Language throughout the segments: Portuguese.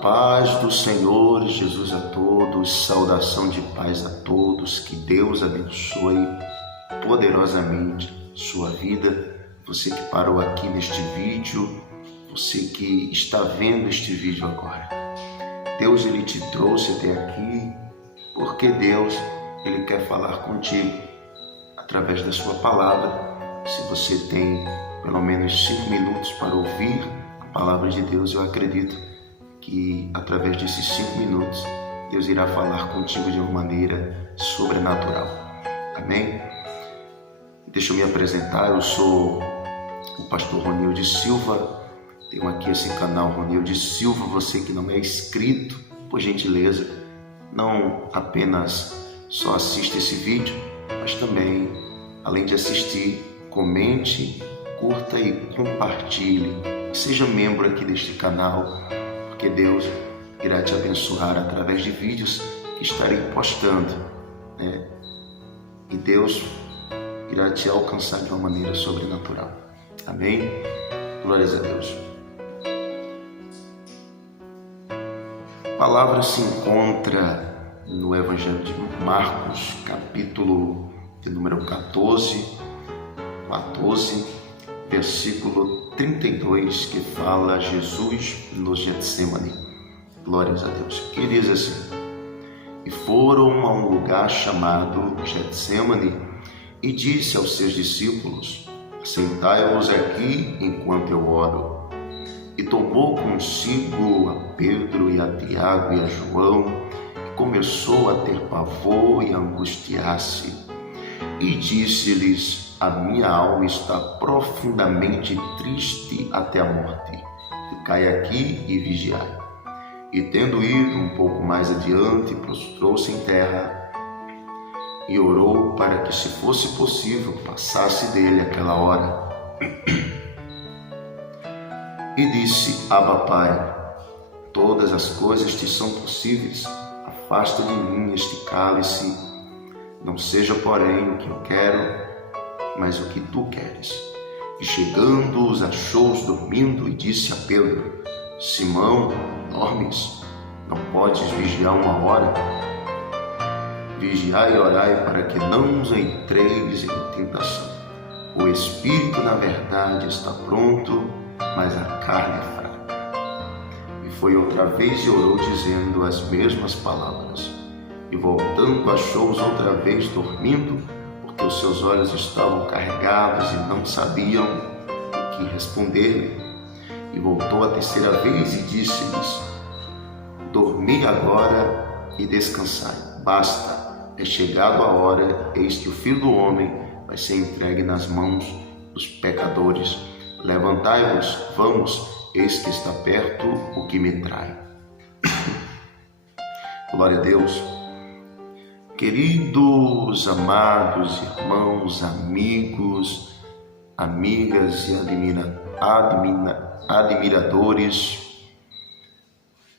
paz do Senhor Jesus a todos, saudação de paz a todos, que Deus abençoe poderosamente sua vida. Você que parou aqui neste vídeo, você que está vendo este vídeo agora. Deus, Ele te trouxe até aqui porque Deus, Ele quer falar contigo através da sua palavra. Se você tem pelo menos 5 minutos para ouvir a palavra de Deus, eu acredito que através desses 5 minutos Deus irá falar contigo de uma maneira sobrenatural. Amém? Deixa eu me apresentar. Eu sou o pastor Ronildo Silva. Tenho aqui esse canal Ronildo Silva. Você que não é inscrito, por gentileza, não apenas só assista esse vídeo, mas também, além de assistir, comente, curta e compartilhe. Seja membro aqui deste canal, porque Deus irá te abençoar através de vídeos que estarei postando, né? E Deus irá te alcançar de uma maneira sobrenatural. Amém? Glórias a Deus. A palavra se encontra no Evangelho de Marcos, capítulo de número 14, versículo 32, que fala Jesus no Getsemane. Glórias a Deus. Que diz assim: E foram a um lugar chamado Getsemane, e disse aos seus discípulos: Sentai-vos aqui enquanto eu oro. E tomou consigo a Pedro e a Tiago e a João, e começou a ter pavor e a angustiar-se. E disse-lhes: A minha alma está profundamente triste até a morte. Ficai aqui e vigiai. E tendo ido um pouco mais adiante, prostrou-se em terra e orou para que, se fosse possível, passasse dele aquela hora. E disse: Abba, Pai, todas as coisas te são possíveis. Afasta de mim este cálice. Não seja, porém, o que eu quero, mas o que tu queres. E chegando, os achou-os dormindo, e disse a Pedro: Simão, dormes? Não podes vigiar uma hora? Vigiai e orai para que não os entreis em tentação. O espírito, na verdade, está pronto, mas a carne é fraca. E foi outra vez e orou, dizendo as mesmas palavras. E voltando, achou-os outra vez dormindo, porque os seus olhos estavam carregados e não sabiam o que responder-lhe. E voltou a terceira vez e disse-lhes: Dormi agora e descansai. Basta, é chegado a hora, eis que o Filho do Homem vai ser entregue nas mãos dos pecadores. Levantai-vos, vamos, eis que está perto o que me trai. Glória a Deus. Queridos, amados irmãos, amigos, amigas e admiradores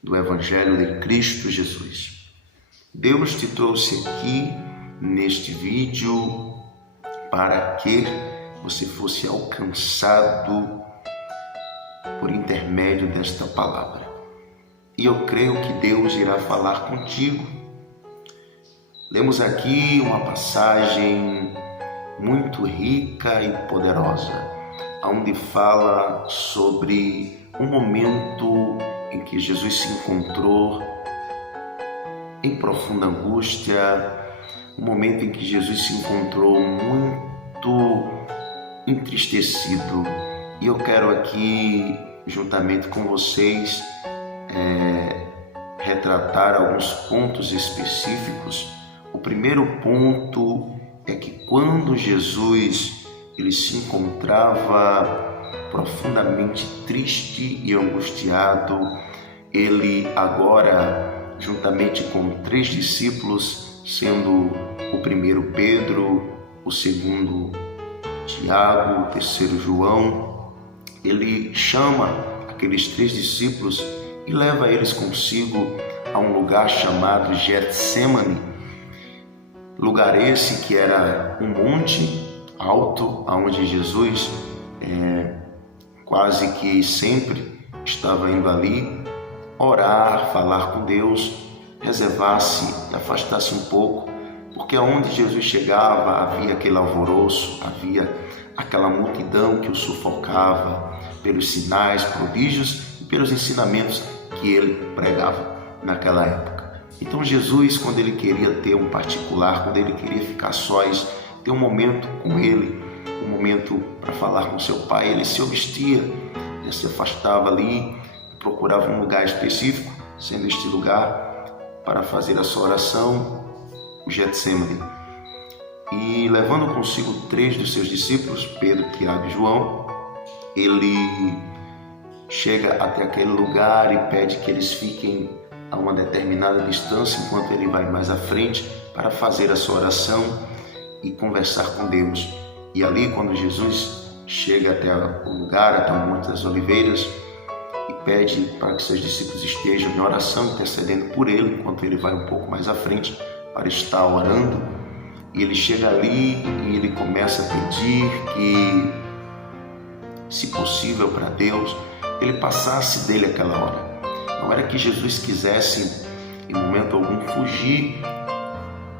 do Evangelho de Cristo Jesus, Deus te trouxe aqui neste vídeo para que você fosse alcançado por intermédio desta palavra. E eu creio que Deus irá falar contigo. Lemos aqui uma passagem muito rica e poderosa, onde fala sobre um momento em que Jesus se encontrou em profunda angústia, um momento em que Jesus se encontrou muito entristecido. E eu quero aqui, juntamente com vocês, retratar alguns pontos específicos. O primeiro ponto é que quando Jesus ele se encontrava profundamente triste e angustiado, ele agora, juntamente com 3 discípulos, sendo o primeiro Pedro, o segundo Tiago, o terceiro João, ele chama aqueles 3 discípulos e leva eles consigo a um lugar chamado Getsemane. Lugar esse que era um monte alto, onde Jesus quase que sempre estava indo ali orar, falar com Deus, reservar-se e afastar-se um pouco, porque aonde Jesus chegava havia aquele alvoroço, havia aquela multidão que o sufocava pelos sinais, prodígios e pelos ensinamentos que ele pregava naquela época. Então Jesus, quando ele queria ter um particular, quando ele queria ficar sós, ter um momento com ele, um momento para falar com seu pai, ele se obstia, ele se afastava ali, procurava um lugar específico, sendo este lugar para fazer a sua oração, o Getsemane. E levando consigo 3 dos seus discípulos, Pedro, Tiago e João, ele chega até aquele lugar e pede que eles fiquem a uma determinada distância enquanto ele vai mais à frente para fazer a sua oração e conversar com Deus. E ali, quando Jesus chega até o lugar, até o Monte das Oliveiras, e pede para que seus discípulos estejam em oração, intercedendo por ele, enquanto ele vai um pouco mais à frente para estar orando, e ele chega ali e ele começa a pedir que, se possível para Deus, ele passasse dele aquela hora. Não era que Jesus quisesse, em momento algum, fugir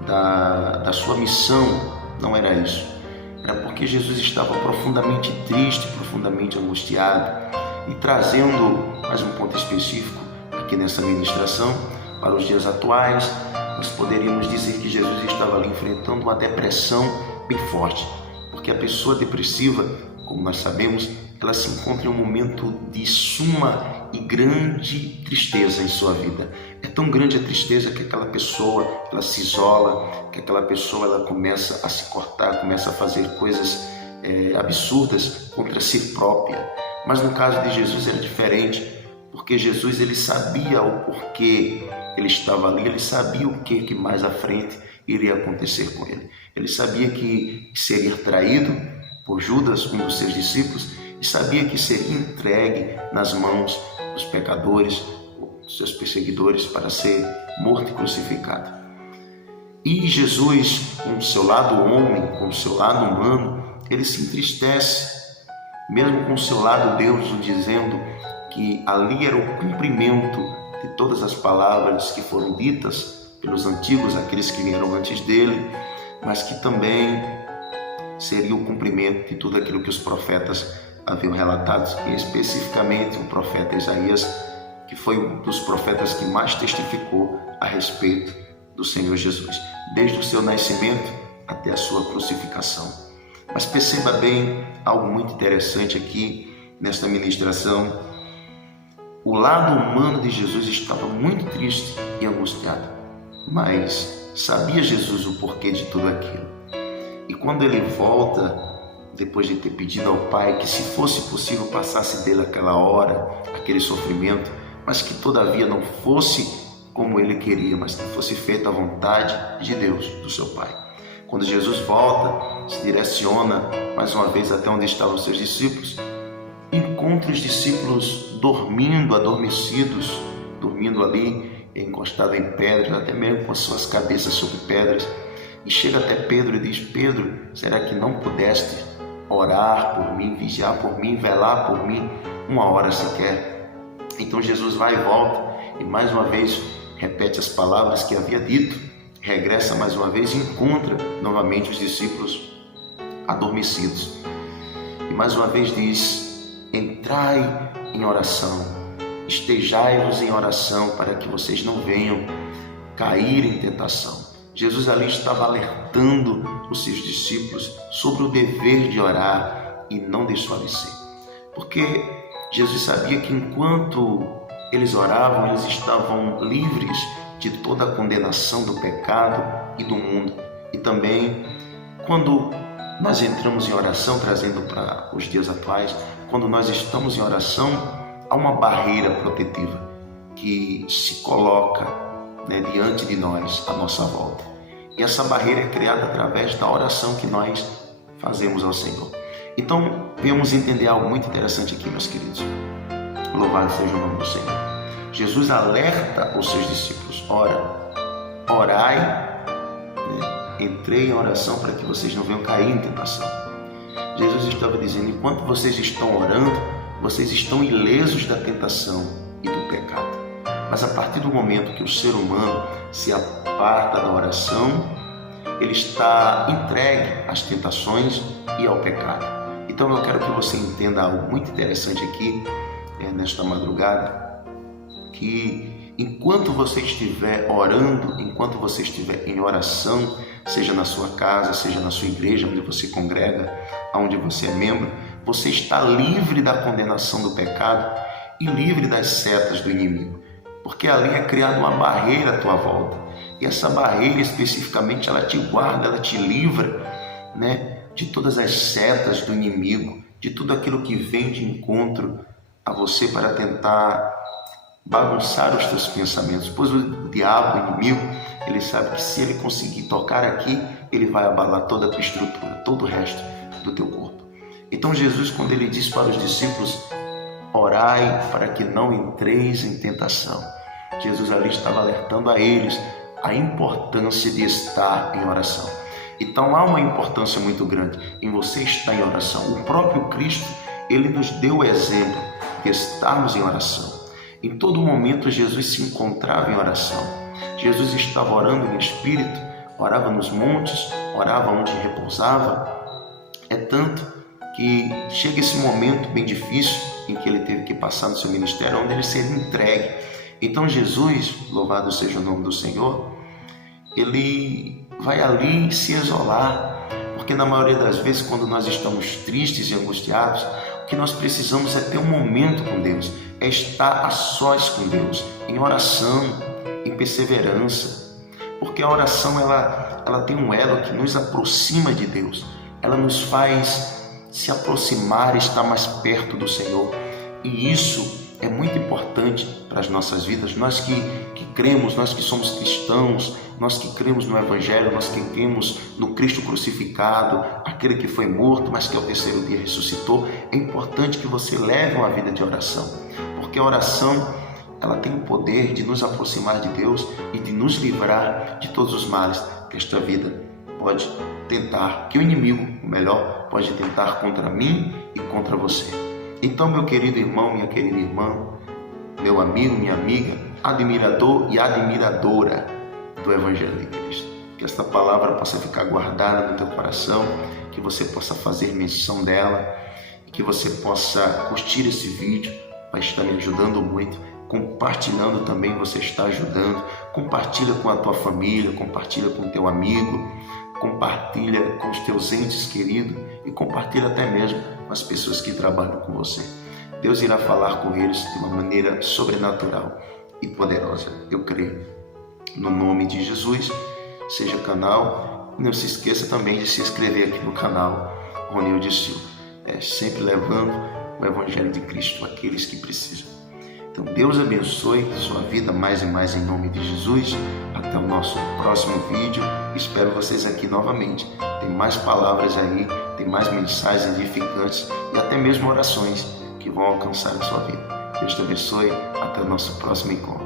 da sua missão, não era isso. Era porque Jesus estava profundamente triste, profundamente angustiado, e trazendo mais um ponto específico aqui nessa ministração, para os dias atuais, nós poderíamos dizer que Jesus estava ali enfrentando uma depressão bem forte, porque a pessoa depressiva, como nós sabemos, ela se encontra em um momento de suma e grande tristeza em sua vida. É tão grande a tristeza que aquela pessoa ela se isola, que aquela pessoa ela começa a se cortar, começa a fazer coisas absurdas contra si própria. Mas no caso de Jesus era diferente, porque Jesus ele sabia o porquê ele estava ali, ele sabia o que mais à frente iria acontecer com ele. Ele sabia que seria traído por Judas, um dos seus discípulos, e sabia que seria entregue nas mãos dos pecadores, dos seus perseguidores, para ser morto e crucificado. E Jesus, com o seu lado homem, com o seu lado humano, ele se entristece, mesmo com o seu lado Deus, o dizendo que ali era o cumprimento de todas as palavras que foram ditas pelos antigos, aqueles que vieram antes dele, mas que também seria o cumprimento de tudo aquilo que os profetas haviam relatado, e especificamente o profeta Isaías, que foi um dos profetas que mais testificou a respeito do Senhor Jesus, desde o seu nascimento até a sua crucificação. Mas perceba bem algo muito interessante aqui nesta ministração. O lado humano de Jesus estava muito triste e angustiado, mas sabia Jesus o porquê de tudo aquilo. E quando ele volta, depois de ter pedido ao Pai que, se fosse possível, passasse dele aquela hora, aquele sofrimento, mas que todavia não fosse como ele queria, mas que fosse feita a vontade de Deus, do seu Pai. Quando Jesus volta, se direciona mais uma vez até onde estavam os seus discípulos, encontra os discípulos dormindo, adormecidos, dormindo ali, encostado em pedras, até mesmo com as suas cabeças sobre pedras, e chega até Pedro e diz: Pedro, será que não pudeste orar por mim, vigiar por mim, velar por mim uma hora sequer? Então Jesus vai e volta e mais uma vez repete as palavras que havia dito, regressa mais uma vez e encontra novamente os discípulos adormecidos. E mais uma vez diz: entrai em oração, estejai-vos em oração para que vocês não venham cair em tentação. Jesus ali estava alertando os seus discípulos sobre o dever de orar e não desfalecer, porque Jesus sabia que enquanto eles oravam, eles estavam livres de toda a condenação do pecado e do mundo. E também, quando nós entramos em oração, trazendo para os dias atuais, quando nós estamos em oração, há uma barreira protetiva que se coloca diante de nós, à nossa volta. E essa barreira é criada através da oração que nós fazemos ao Senhor. Então, vamos entender algo muito interessante aqui, meus queridos. Louvado seja o nome do Senhor. Jesus alerta os seus discípulos: orai, entrei em oração para que vocês não venham cair em tentação. Jesus estava dizendo: enquanto vocês estão orando, vocês estão ilesos da tentação e do pecado. Mas a partir do momento que o ser humano se aparta da oração, ele está entregue às tentações e ao pecado. Então eu quero que você entenda algo muito interessante aqui, nesta madrugada, que enquanto você estiver orando, enquanto você estiver em oração, seja na sua casa, seja na sua igreja, onde você congrega, onde você é membro, você está livre da condenação do pecado e livre das setas do inimigo, porque ali é criada uma barreira à tua volta, e essa barreira especificamente ela te guarda, ela te livra, de todas as setas do inimigo, de tudo aquilo que vem de encontro a você para tentar bagunçar os teus pensamentos, pois o diabo, o inimigo, ele sabe que se ele conseguir tocar aqui, ele vai abalar toda a tua estrutura, todo o resto do teu corpo. Então Jesus, quando ele diz para os discípulos, orai para que não entreis em tentação, Jesus ali estava alertando a eles a importância de estar em oração. Então há uma importância muito grande em você estar em oração. O próprio Cristo, ele nos deu o exemplo de estarmos em oração. Em todo momento Jesus se encontrava em oração. Jesus estava orando em espírito, orava nos montes, orava onde repousava. É tanto que chega esse momento bem difícil em que ele teve que passar no seu ministério, onde ele seria entregue. Então Jesus, louvado seja o nome do Senhor, ele vai ali se isolar, porque na maioria das vezes, quando nós estamos tristes e angustiados, o que nós precisamos é ter um momento com Deus, é estar a sós com Deus, em oração, em perseverança, porque a oração ela tem um elo que nos aproxima de Deus, ela nos faz se aproximar, estar mais perto do Senhor, e isso é muito importante para as nossas vidas. Nós que cremos, nós que somos cristãos, nós que cremos no Evangelho, nós que cremos no Cristo crucificado, aquele que foi morto, mas que ao terceiro dia ressuscitou, é importante que você leve uma vida de oração, porque a oração ela tem o poder de nos aproximar de Deus e de nos livrar de todos os males que esta vida pode tentar, que o inimigo, o melhor, pode tentar contra mim e contra você. Então, meu querido irmão, minha querida irmã, meu amigo, minha amiga, admirador e admiradora do Evangelho de Cristo, que esta palavra possa ficar guardada no teu coração, que você possa fazer menção dela, que você possa curtir esse vídeo, vai estar me ajudando muito, compartilhando também, você está ajudando, compartilha com a tua família, compartilha com o teu amigo, compartilha com os teus entes queridos e compartilha até mesmo com as pessoas que trabalham com você. Deus irá falar com eles de uma maneira sobrenatural e poderosa. Eu creio. No nome de Jesus, seja canal. Não se esqueça também de se inscrever aqui no canal Ronildo Silva. Sempre levando o Evangelho de Cristo àqueles que precisam. Então Deus abençoe sua vida mais e mais em nome de Jesus. Até o nosso próximo vídeo. Espero vocês aqui novamente. Tem mais palavras aí, tem mais mensagens edificantes e até mesmo orações que vão alcançar a sua vida. Deus te abençoe. Até o nosso próximo encontro.